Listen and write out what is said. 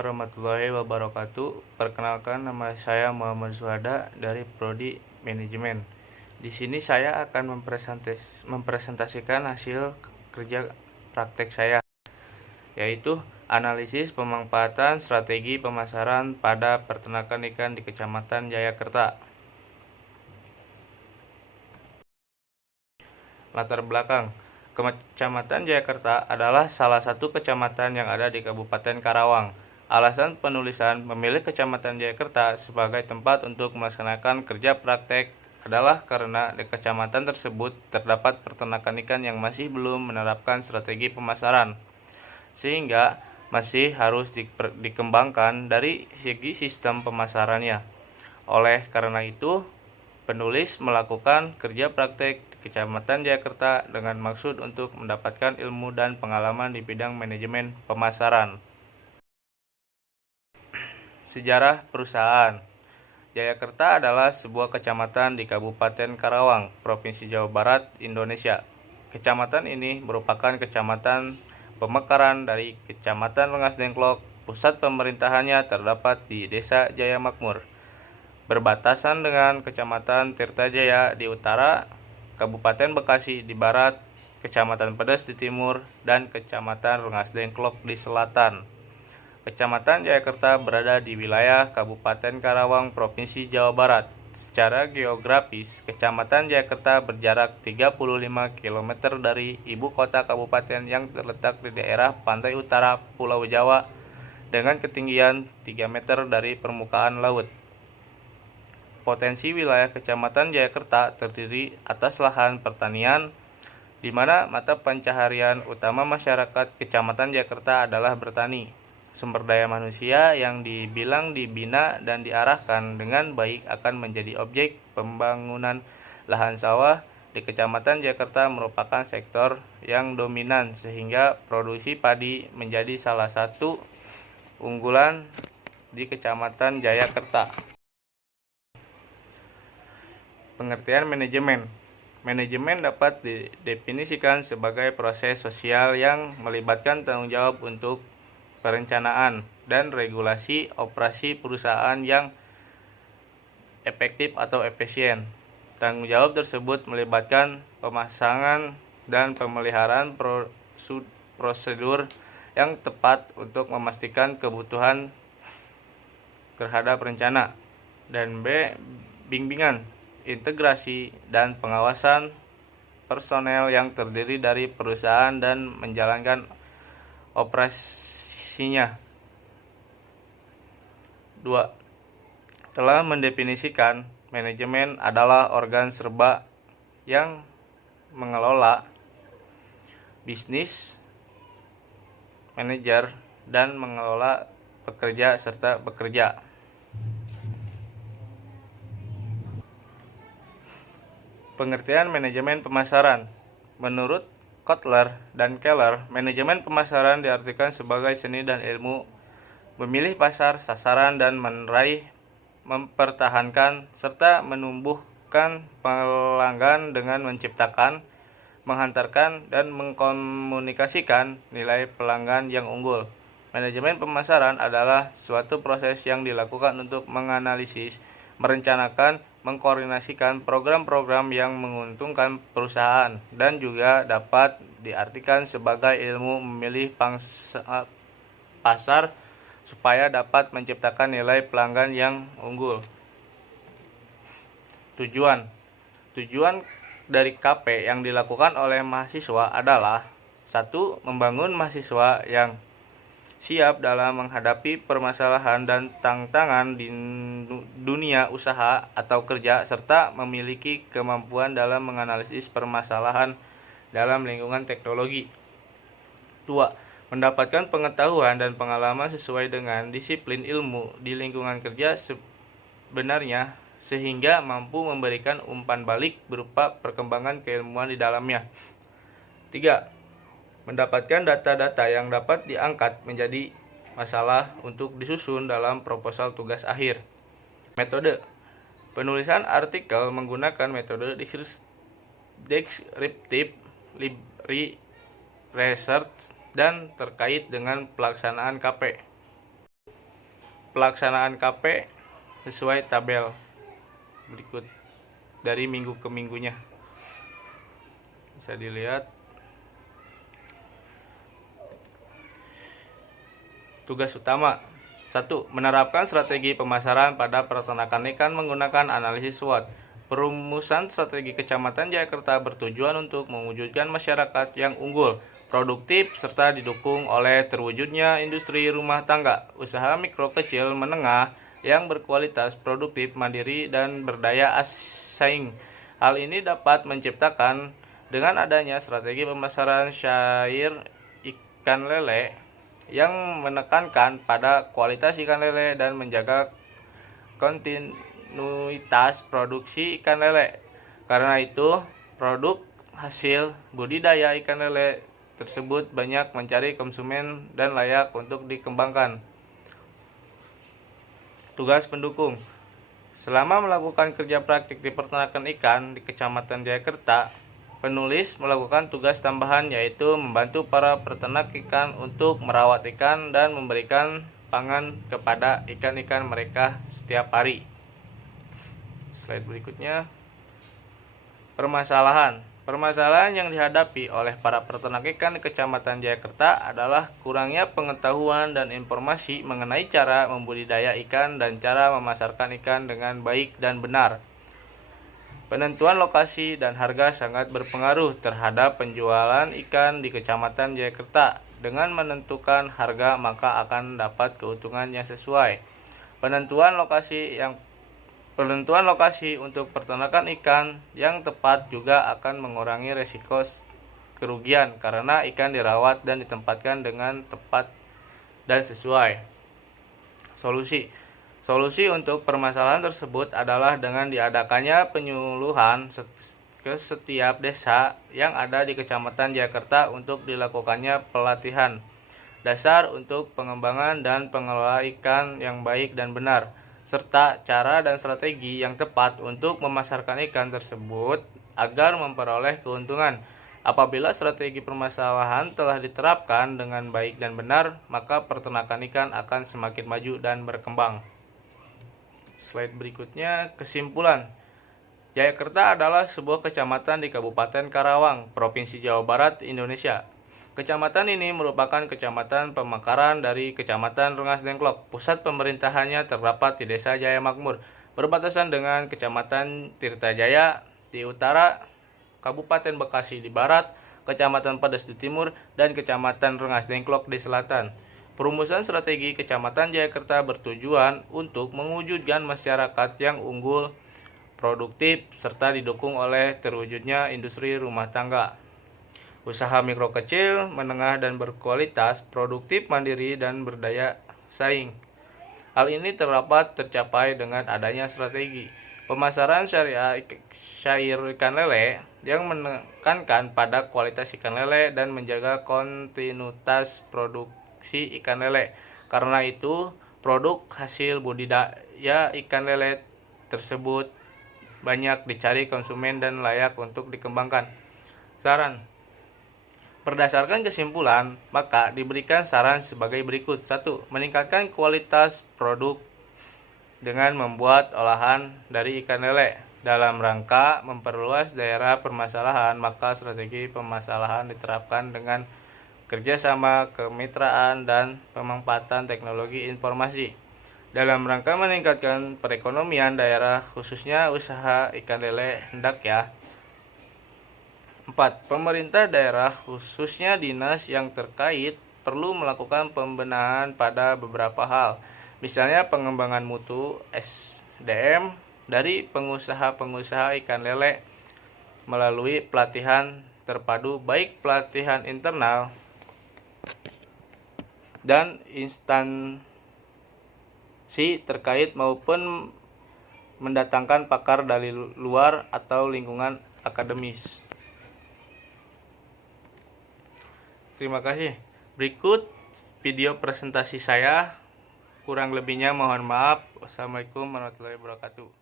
warahmatullahi wabarakatuh. Perkenalkan, nama saya Muhammad Suhada dari Prodi Manajemen. Di sini saya akan mempresentasikan hasil kerja praktek saya, yaitu analisis pemanfaatan strategi pemasaran pada peternakan ikan di Kecamatan Jayakerta. Latar belakang: Kecamatan Jayakerta adalah salah satu kecamatan yang ada di Kabupaten Karawang. Alasan penulisan memilih Kecamatan Jayakerta sebagai tempat untuk melaksanakan kerja praktek adalah karena di kecamatan tersebut terdapat peternakan ikan yang masih belum menerapkan strategi pemasaran, sehingga masih harus dikembangkan dari segi sistem pemasarannya. Oleh karena itu, penulis melakukan kerja praktek di Kecamatan Jayakerta dengan maksud untuk mendapatkan ilmu dan pengalaman di bidang manajemen pemasaran. Sejarah perusahaan. Jayakerta adalah sebuah kecamatan di Kabupaten Karawang, Provinsi Jawa Barat, Indonesia. Kecamatan ini merupakan kecamatan pemekaran dari Kecamatan Rengas Dengklok. Pusat pemerintahannya terdapat di Desa Jaya Makmur, berbatasan dengan Kecamatan Tirtajaya di utara, Kabupaten Bekasi di barat, Kecamatan Pedes di timur, dan Kecamatan Rengas Dengklok di selatan. Kecamatan Jayakerta berada di wilayah Kabupaten Karawang, Provinsi Jawa Barat. Secara geografis, Kecamatan Jayakerta berjarak 35 km dari ibu kota kabupaten yang terletak di daerah pantai utara Pulau Jawa dengan ketinggian 3 meter dari permukaan laut. Potensi wilayah Kecamatan Jayakerta terdiri atas lahan pertanian, di mana mata pencaharian utama masyarakat Kecamatan Jayakerta adalah bertani. Sumber daya manusia yang dibilang dibina dan diarahkan dengan baik akan menjadi objek pembangunan lahan sawah di Kecamatan Jayakerta merupakan sektor yang dominan, sehingga produksi padi menjadi salah satu unggulan di Kecamatan Jayakerta. Pengertian manajemen. Manajemen dapat didefinisikan sebagai proses sosial yang melibatkan tanggung jawab untuk perencanaan dan regulasi operasi perusahaan yang efektif atau efisien. Tanggung jawab tersebut melibatkan pemasangan dan pemeliharaan prosedur yang tepat untuk memastikan kebutuhan terhadap rencana. Dan B. Bimbingan, integrasi, dan pengawasan personel yang terdiri dari perusahaan dan menjalankan operasinya. 2. Telah mendefinisikan manajemen adalah organ serba yang mengelola bisnis, manajer, dan mengelola pekerja serta bekerja. Pengertian manajemen pemasaran. Menurut Kotler dan Keller, manajemen pemasaran diartikan sebagai seni dan ilmu memilih pasar sasaran dan meraih, mempertahankan, serta menumbuhkan pelanggan dengan menciptakan, menghantarkan, dan mengkomunikasikan nilai pelanggan yang unggul. Manajemen pemasaran adalah suatu proses yang dilakukan untuk menganalisis, merencanakan, mengkoordinasikan program-program yang menguntungkan perusahaan, dan juga dapat diartikan sebagai ilmu memilih pasar supaya dapat menciptakan nilai pelanggan yang unggul. Tujuan dari KP yang dilakukan oleh mahasiswa adalah 1. Membangun mahasiswa yang siap dalam menghadapi permasalahan dan tantangan di dunia usaha atau kerja, serta memiliki kemampuan dalam menganalisis permasalahan dalam lingkungan teknologi. 2. Mendapatkan pengetahuan dan pengalaman sesuai dengan disiplin ilmu di lingkungan kerja sebenarnya, sehingga mampu memberikan umpan balik berupa perkembangan keilmuan di dalamnya. 3. Mendapatkan data-data yang dapat diangkat menjadi masalah untuk disusun dalam proposal tugas akhir. Metode penulisan artikel menggunakan metode deskriptif, research, dan terkait dengan pelaksanaan KP. pelaksanaan KP sesuai tabel berikut dari minggu ke minggunya. Bisa dilihat. Tugas utama 1. Menerapkan strategi pemasaran pada peternakan ikan menggunakan analisis SWOT. Perumusan strategi Kecamatan Jayakerta bertujuan untuk mewujudkan masyarakat yang unggul, produktif, serta didukung oleh terwujudnya industri rumah tangga, usaha mikro kecil menengah yang berkualitas, produktif, mandiri, dan berdaya saing. Hal ini dapat menciptakan dengan adanya strategi pemasaran syair ikan lele yang menekankan pada kualitas ikan lele dan menjaga kontinuitas produksi ikan lele. Karena itu, produk hasil budidaya ikan lele tersebut banyak mencari konsumen dan layak untuk dikembangkan. Tugas pendukung. Selama melakukan kerja praktik di peternakan ikan di Kecamatan Jayakerta, penulis melakukan tugas tambahan yaitu membantu para peternak ikan untuk merawat ikan dan memberikan pangan kepada ikan-ikan mereka setiap hari. Slide berikutnya. Permasalahan yang dihadapi oleh para peternak ikan di Kecamatan Jayakerta adalah kurangnya pengetahuan dan informasi mengenai cara membudidaya ikan dan cara memasarkan ikan dengan baik dan benar. Penentuan lokasi dan harga sangat berpengaruh terhadap penjualan ikan di Kecamatan Jayakerta. Dengan menentukan harga, maka akan dapat keuntungan yang sesuai. Penentuan lokasi untuk peternakan ikan yang tepat juga akan mengurangi risiko kerugian karena ikan dirawat dan ditempatkan dengan tepat dan sesuai. Solusi untuk permasalahan tersebut adalah dengan diadakannya penyuluhan ke setiap desa yang ada di Kecamatan Jayakerta untuk dilakukannya pelatihan dasar untuk pengembangan dan pengelolaan ikan yang baik dan benar, serta cara dan strategi yang tepat untuk memasarkan ikan tersebut agar memperoleh keuntungan. Apabila strategi permasalahan telah diterapkan dengan baik dan benar, maka peternakan ikan akan semakin maju dan berkembang. Slide berikutnya, kesimpulan. Jayakerta adalah sebuah kecamatan di Kabupaten Karawang, Provinsi Jawa Barat, Indonesia. Kecamatan ini merupakan kecamatan pemekaran dari Kecamatan Rengas Dengklok. Pusat pemerintahannya terdapat di Desa Jaya Makmur, berbatasan dengan Kecamatan Tirtajaya di utara, Kabupaten Bekasi di barat, Kecamatan Pedes di timur, dan Kecamatan Rengas Dengklok di selatan. Perumusan strategi Kecamatan Jayakerta bertujuan untuk mewujudkan masyarakat yang unggul, produktif, serta didukung oleh terwujudnya industri rumah tangga, usaha mikro kecil, menengah dan berkualitas, produktif, mandiri, dan berdaya saing. Hal ini dapat tercapai dengan adanya strategi pemasaran syair ikan lele yang menekankan pada kualitas ikan lele dan menjaga kontinuitas produksi ikan lele. Karena itu, produk hasil budidaya ikan lele tersebut banyak dicari konsumen dan layak untuk dikembangkan. Saran. Berdasarkan kesimpulan, maka diberikan saran sebagai berikut. 1. Meningkatkan kualitas produk dengan membuat olahan dari ikan lele. Dalam rangka memperluas daerah permasalahan, maka strategi permasalahan diterapkan dengan kerjasama, kemitraan, dan pemanfaatan teknologi informasi. Dalam rangka meningkatkan perekonomian daerah, khususnya usaha ikan lele hendak 4. Pemerintah daerah, khususnya dinas yang terkait, perlu melakukan pembenahan pada beberapa hal. Misalnya pengembangan mutu SDM dari pengusaha-pengusaha ikan lele melalui pelatihan terpadu, baik pelatihan internal dan instansi terkait maupun mendatangkan pakar dari luar atau lingkungan akademis. Terima kasih. Berikut video presentasi saya. Kurang lebihnya mohon maaf. Wassalamualaikum warahmatullahi wabarakatuh.